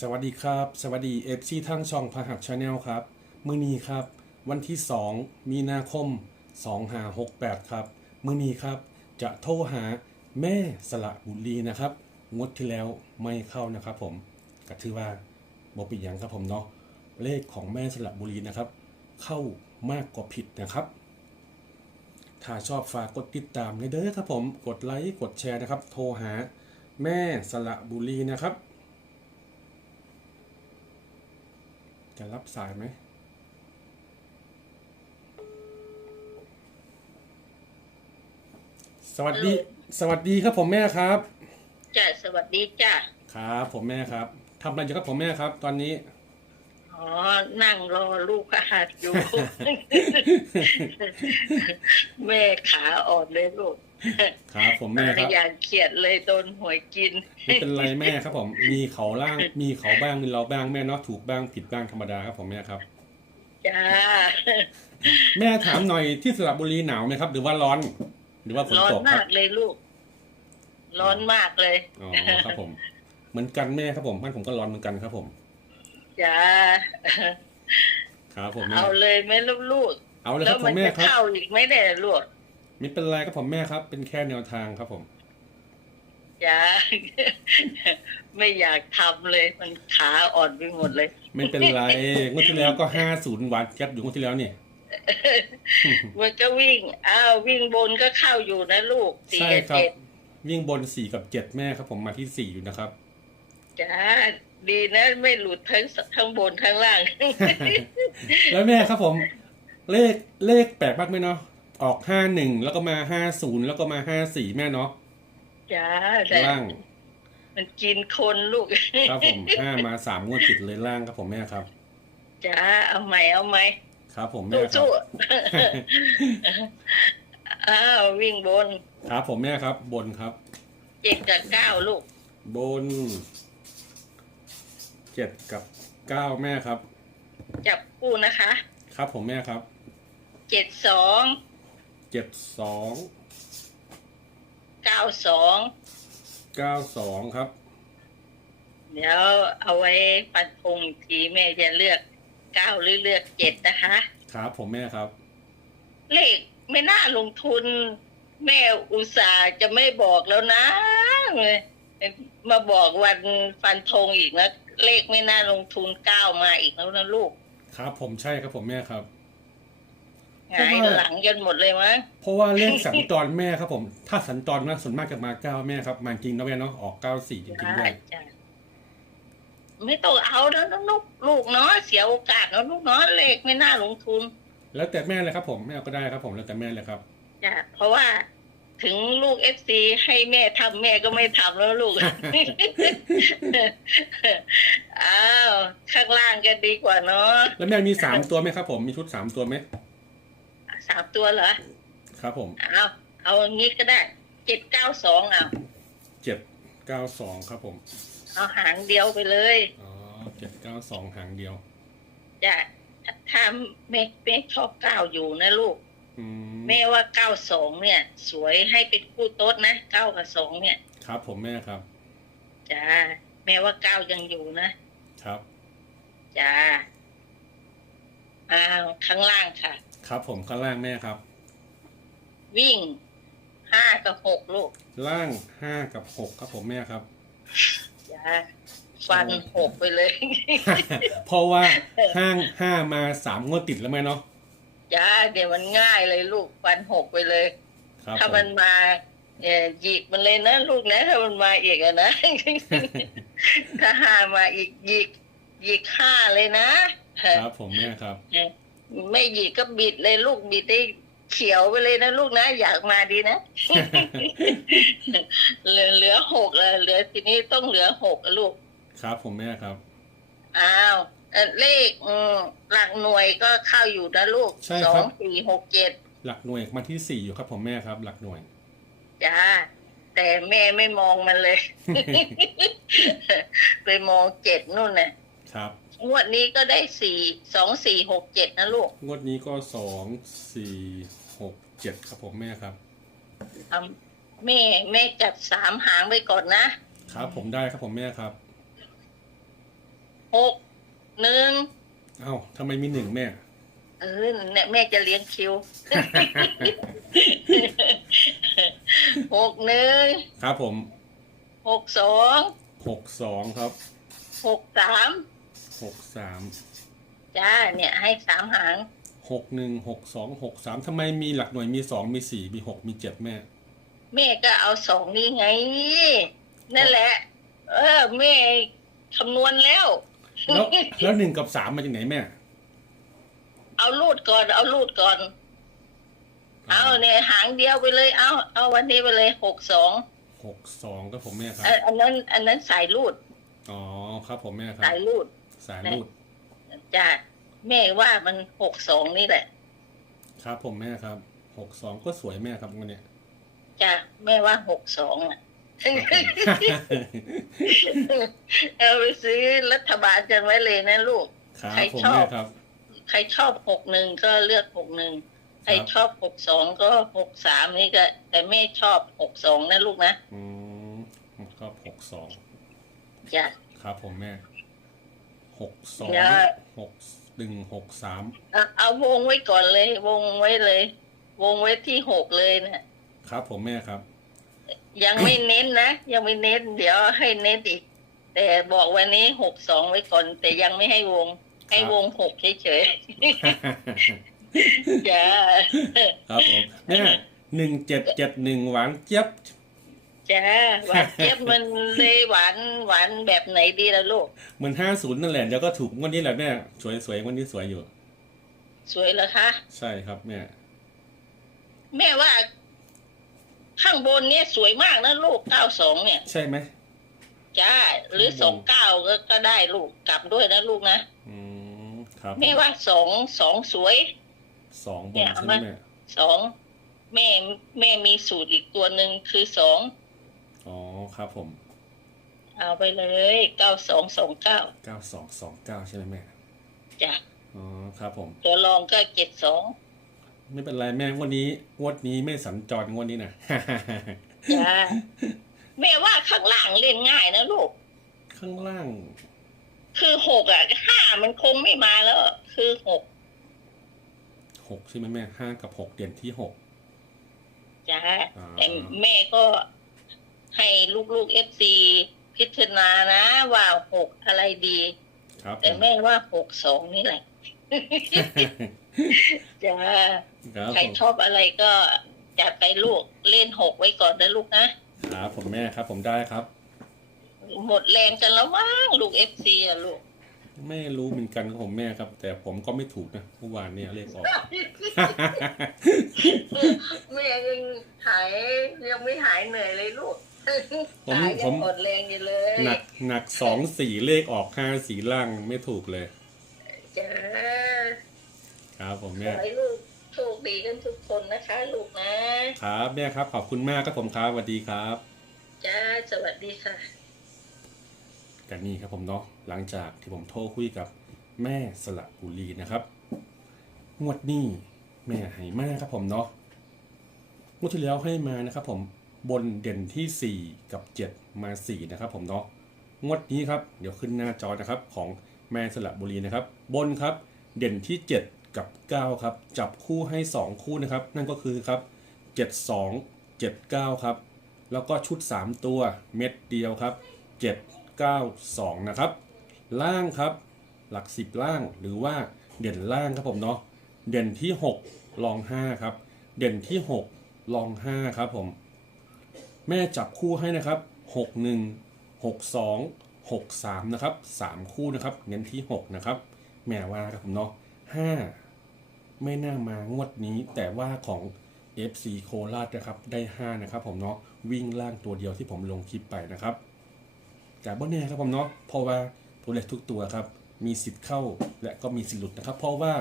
สวัสดีครับ สวัสดีเอฟซีทั้งช่องพหัสชาแนลครับ มือนีครับ วันที่ 2 มีนาคม 2568 ครับ มือนีครับ จะโทรหาแม่สละบุรีนะครับ งดที่แล้วไม่เข้านะครับผมก็ถือว่าบ่ปิดยังครับผมเนาะเลขของแม่สละบุรีนะครับ เข้ามากกว่าผิดนะครับ ถ้าชอบฝากกดติดตามเด้อครับผม กดไลค์กดแชร์นะครับ โทรหาแม่สละบุรีนะครับ จะรับสายไหม สวัสดี สวัสดีครับผมแม่ครับ จ้ะสวัสดีจ้ะครับผมแม่ครับทำอะไรอยู่ครับผมแม่ครับ ตอนนี้ อ๋อ นั่งรอลูกพระหัสอยู่ แม่ขาอ่อนเลยลูก ครับผมแม่ครับอย่างเขียดเลยโดนหวยกินไม่เป็นไรแม่ครับ ผมมีเขาล่างมีเขาบ้างมีเราบ้างแม่เนาะถูกบ้างผิดบ้างธรรมดาครับผมแม่ครับจ้าแม่ถามหน่อยที่สระบุรีหนาวไหมครับ หรือว่าร้อน หรือว่าฝนร้อนตกคมารับกเลยลูก ร้อนมากเลยอ๋อครับผม เหมือนกันแม่ครับผมบ้านผมก็ร้อนเหมือนกันครับ ผมจ้าครับผมแม่เอาเลยไหมลูกลูกเอาเลยคแล้รัวบผมัมแม่จะครับเข้าอีกไหมเนี่ยลูก ไม่เป็นไรครับผมแม่ครับ เป็นแค่แนวทางครับผมจ้าไม่อยากทำเลย มันขาอ่อนไปหมดเลย ไม่เป็นไรงวดที่แล้วก็ห้าศูนย์วัดยัดอยู่งวดที่แล้วนี่มันก็วิ่งอ้าววิ่งบนก็เข้าอยู่นะลูกสี่ใช่กับครับเจ็ดวิ่งบนสี่กับเจ็ดแม่ครับ ผมมาที่สี่อยู่นะครับจ้าดีนะไม่หลุดทั้งทั้งบนทั้งล่าง แล้วแม่ครับผม เลขเลขแปลกมากไหมเนาะ ออกห้าหนึ่งแล้วก็มาห้าศูนย์แล้วก็มาห้าสี่แม่เนาะจ้าแต่ล่าง มันกินคนลูกครับผมห้ามาสามงวดติดเลยล่างครับผมแม่ครับจ้าเอาใหม่เอาใหม่ครับ ผมแม่ครับสู้ๆอ้าววิ่งบน ครับผมแม่ครับ บนครับ เจ็ดกับเก้าลูก บนเจ็ดกับเก้าแม่ครับ จับคู่นะคะ ครับผมแม่ครับ เจ็ดสอง เจ็ดสองเก้าสองเก้าสองครับ เดี๋ยวเอาไว้ปันพงอีกทีแม่จะเลือกเก้าหรือเลือกเจ็ดนะคะ ครับผมแม่ครับ เลขไม่น่าลงทุน แม่อุตส่าห์จะไม่บอกแล้วนะ มาบอกวันฟันธงอีกนะ เลขไม่น่าลงทุนเก้ามาอีกแล้วนะลูก ครับผมใช่ครับผมแม่ครับ หงายหลังจนหมดเลยมั้งเพราะว่าเลขสัญจรแม่ครับผม ถ้าสัญจรมากส่วนมากจะมาเก้าแม่ครับ มาจริงนะแม่เนาะออกเก้าสี่จริงๆด้วยจ้ะไม่ต้องเอาแล้วนะลูกลูกเนาะเสียโอกาสแล้วลูกเนาะเลขไม่น่าลงทุน แล้วแต่แม่เลยครับผมแม่เอาก็ได้ครับ ผมแล้วแต่แม่เลยครับจ้ะเพราะว่าถึงลูกเอฟซีให้แม่ทำแม่ก็ไม่ทำแล้วลูกอ้าวข้างล่างก็ดีกว่าเนาะแล้วแม่มีสามตัวไหมครับผมมีชุดสามตัวไหม สามตัวเหรอ ครับผมเอาเอาอย่างนี้ก็ได้เจ็ดเก้าสองเอาเจ็ดเก้าสองครับผมเอาหางเดียวไปเลยอ๋อเจ็ดเก้าสองหางเดียวจ้ะถ้าถ้าแม่แม่ชอบเก้าอยู่นะลูกอืมแม่ว่าเก้าสองเนี่ย สวยให้เป็นคู่โต๊ดนะเก้ากับสองเนี่ยครับผมแม่ครับ จ้าแม่ว่าเก้ายังอยู่นะครับ จ้าอ้าวข้างล่างค่ะ ครับ ผมข้างล่างแม่ครับ วิ่งห้ากับหกลูกล่างห้ากับหกครับผมแม่ครับจ้าฟันหกไปเลย เพราะว่าห้างห้ามาสามงวดติดแล้วแม่เนาะจ้าเดี๋ยวมันง่ายเลยลูกฟันหกไปเลย ครับถ้าผมันมาเอ่อหยิกมันเลยนะลูกนะ ถ้ามันมาอีกอะนะ ถ้าห้ามาอีกหยิกหยิกห้าเลยนะครับผมแม่ครับ ไม่หยิกก็บิดเลยลูกบิดได้เขียวไปเลยนะลูกนะอยากมาดีนะ เหลือเหลือหกเลยเหลือทีนี้ต้องเหลือหกอะลูก ครับ ผมแม่ครับ อ้าวเอ่อเลขอืมหลักหน่วยก็เข้าอยู่นะลูกใช่สอครังบสี่หกเจ็ดหลักหน่วยมาที่สี่อยู่ครับ ผมแม่ครับ หลักหน่วยจ้าแต่แม่ไม่มองมันเลย ไปมองเจ็ดนู่นน่ะครับ งวดนี้ก็ได้สี่สองสี่หกเจ็ดนะลูกงวดนี้ก็สองสี่หกเจ็ดครับผมแม่ครับทำแม่แม่จัดสามหางไปก่อนนะครับผมได้ครับผมแม่ครับหกหนึ่งเอ้าทำไมมีหนึ่งแม่ เออเนี่ยแม่จะเลี้ยงคิว หกหนึ่งครับผมหกสองหกสองครับหกสาม หกสามจ้าเนี่ยให้สามหางหกหนึ่งหกสองหกสามทำไมมีหลักหน่วยมีสองมีสี่มีหกมีเจ็ดแม่ แม่ก็เอาสองนี่ไง นั่นแหละ เออแม่คำนวณแล้ว แล้วแล้วหนึ่งกับสามมาจากไหนแม่ เอารูดก่อน เอารูดก่อน เอาเนี่ยหางเดียวไปเลย เอาเอาวันนี้ไปเลยหกสองหกสองก็ผมแม่ครับอันนั้น อันนั้นสายรูด อ๋อครับผมแม่ครับสายรูด สายรูดจ้าแม่ว่ามันหกสองนี่แหละ ครับ ผมแม่ครับหกสองก็สวยแม่ครับวันเนี้ยจ้าแม่ว่าหกสองอะเอาไปซื้อรัฐบาลกันไว้เลยนะลูกครับใครผมชอบแม่ครับ ใครชอบหกหนึ่งก็เลือกหกหนึ่งใครครับชอบหกสองก็หกสามนี่ก็ แต่แม่ชอบหกสองนะลูกนะ อืมก็หกสองจ้ะครับผมแม่ หกสองเดี๋ยวหกหนึ่งหกสามเอาเอาวงไว้ก่อนเลย วงไว้เลย วงไว้ที่หกเลยนะครับผมแม่ครับ ยังไม่เน้นนะ ยังไม่เน้น เดี๋ยวให้เน้นอีก แต่บอกวันนี้หกสองไว้ก่อน แต่ยังไม่ให้วง ให้วงหกเฉยๆจ้าครับผมแม่หนึ่งเจ็ดเจ็ดหนึ่งหวานเจี๊ยบ จ้าหวานเจี๊ยบมันเลยหวานหวานแบบไหนดีล่ะลูกเหมือนห้าศูนย์นั่นแหละเดี๋ยวก็ถูกงวันนี้แหละแม่สวยสวยงวันนี้สวยอยู่ สวยเหรอคะใช่ครับแม่แม่ว่า ข้างบนเนี่ยสวยมากนะลูกเก้าสองเนี่ย ใช่ไหมจ้าหรือสองเก้าก็ก็ได้ลูกกลับด้วยนะลูกนะอืมครับแม่ว่าสองสองสวยสองบเนี่นยเอาใช่ไหมมาแม่สองแม่แม่มีสูตรอีกตัวหนึ่งคือสอง อ๋อครับผม เอาไปเลยเก้าสองสองเก้าเก้าสองสองเก้าใช่ไหมแม่จ้ะอ๋อครับผม ตัวรองก็เจ็ดสองไม่เป็นไรแม่งวันนี้งวดนี้ไม่สัญจรงวดนี้นะจ้าแม่ว่าข้างล่างเล่นง่ายนะลูก ข้างล่าง คือหกอะห้ามันคงไม่มาแล้ว คือหกหกใช่ไหมแม่ห้ากับหกเด่นที่หกจ้าอ่าแต่แม่ก็ ให้ลูกๆเอฟซีพิจารณานะว่าหกอะไรดี ครับแต่ผมแม่ว่าหกสองนี่แหละจ้าครับใครผมชอบอะไรก็จัดไปลูกเล่นหกไว้ก่อนนะลูกนะครับผมแม่ครับ ผมได้ครับ หมดแรงกันแล้วมั้งลูกเอฟซีอะลูกไม่รู้เหมือนกันครับผมแม่ครับ แต่ผมก็ไม่ถูกนะเมื่อวานเนี่ยเลขออกแม่ยังหายยังไม่หายเหนื่อยเลยลูก ผมหายผยังมหมดแรงอยู่เลยหนักหนักสองสี่เลขออกห้าสีล่างไม่ถูกเลย จ้าครับผมขแม่อให้ลูกโชคดีกันทุกคนนะคะ ลูกนะ ครับแม่ครับ ขอบคุณมากครับผมครับสวัสดีครับ จ้า สวัสดีค่ะ กันนี่ครับผมเนาะหลังจากที่ผมโทรคุยกับแม่สละบุรีนะครับงวดนี้แม่ให้มากครับผมเนาะงวดที่แล้วให้มานะครับผม บนเด่นที่ 4 กับ 7 มา 4 นะครับผมเนาะงวดนี้ครับเดี๋ยวขึ้นหน้าจอนะครับของแม่สละบุรีนะครับ บนครับเด่นที่ 7 กับ 9 ครับ จับคู่ให้ 2 คู่นะครับ นั่นก็คือครับ 72 79 ครับ แล้วก็ชุด 3 ตัวเม็ดเดียวครับ 792 นะครับ ล่างครับหลัก 10 ล่างหรือว่าเด่นล่างครับผมเนาะเด่นที่ 6 ลอง 5 ครับ เด่นที่ 6 ลอง 5 ครับผม แม่จับคู่ให้นะครับ 61 62 63 นะครับ 3 คู่นะครับ เน้นที่ 6 นะครับแม่ว่าครับผมเนาะ5 ไม่น่ามางวดนี้ แต่ว่าของ FC โคราชนะครับ ได้ 5 นะครับผมเนาะวิ่งล่างตัวเดียวที่ผมลงคลิปไปนะครับแต่บ่แน่ครับผมเนาะเพราะว่าตัวเลขทุกตัวครับ มีสิทธิ์เข้าและก็มีสิทธิ์หลุดนะครับ เพราะว่า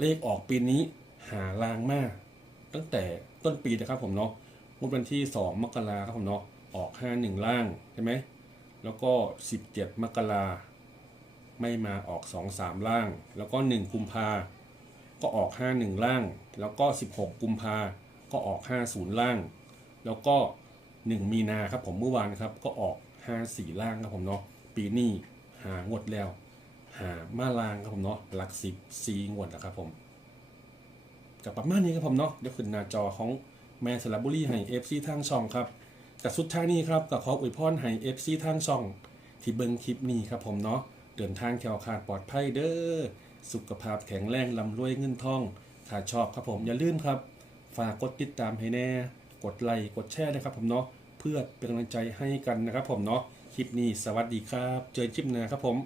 เลขออกปีนี้หาลางมาก ตั้งแต่ต้นปีนะครับผมเนาะ งวดวันที่ 2 มกราครับผมเนาะออก 51 ล่างใช่ไหมแล้วก็ 17 มกราไม่มาออก 2 3 ล่าง แล้วก็ 1 กุมภาก็ออก 51 ล่าง แล้วก็ 16 กุมภาก็ออก 50 ล่าง แล้วก็ 1 มีนาครับผมเมื่อวานครับก็ออก 54 ล่างครับผมเนาะปีนี้หางวดแล้ว หามาลางครับผมเนาะหลักสิบซีงวดนะครับผมกับประมาณนี้ครับผมเนาะเดี๋ยวขึ้นหน้าจอของ แม่สระบุรีให้ FC ทางช่องครับแต่สุดท้ายนี้ครับก็ขออวยพรให้ FC ทางช่อง ที่เบิ่งคลิปนี้ครับผมเนาะเดินทางแถวขาดปลอดภัยเด้อสุขภาพแข็งแรงลำรวยเงินทองถ้าชอบครับผมอย่าลืมครับ ฝากกดติดตามให้แน่ กดไลค์กดแชร์นะครับผมเนาะเพื่อเป็นกำลังใจให้กันนะครับผมเนาะคลิปนี้สวัสดีครับ เจอคลิปหน้าครับผม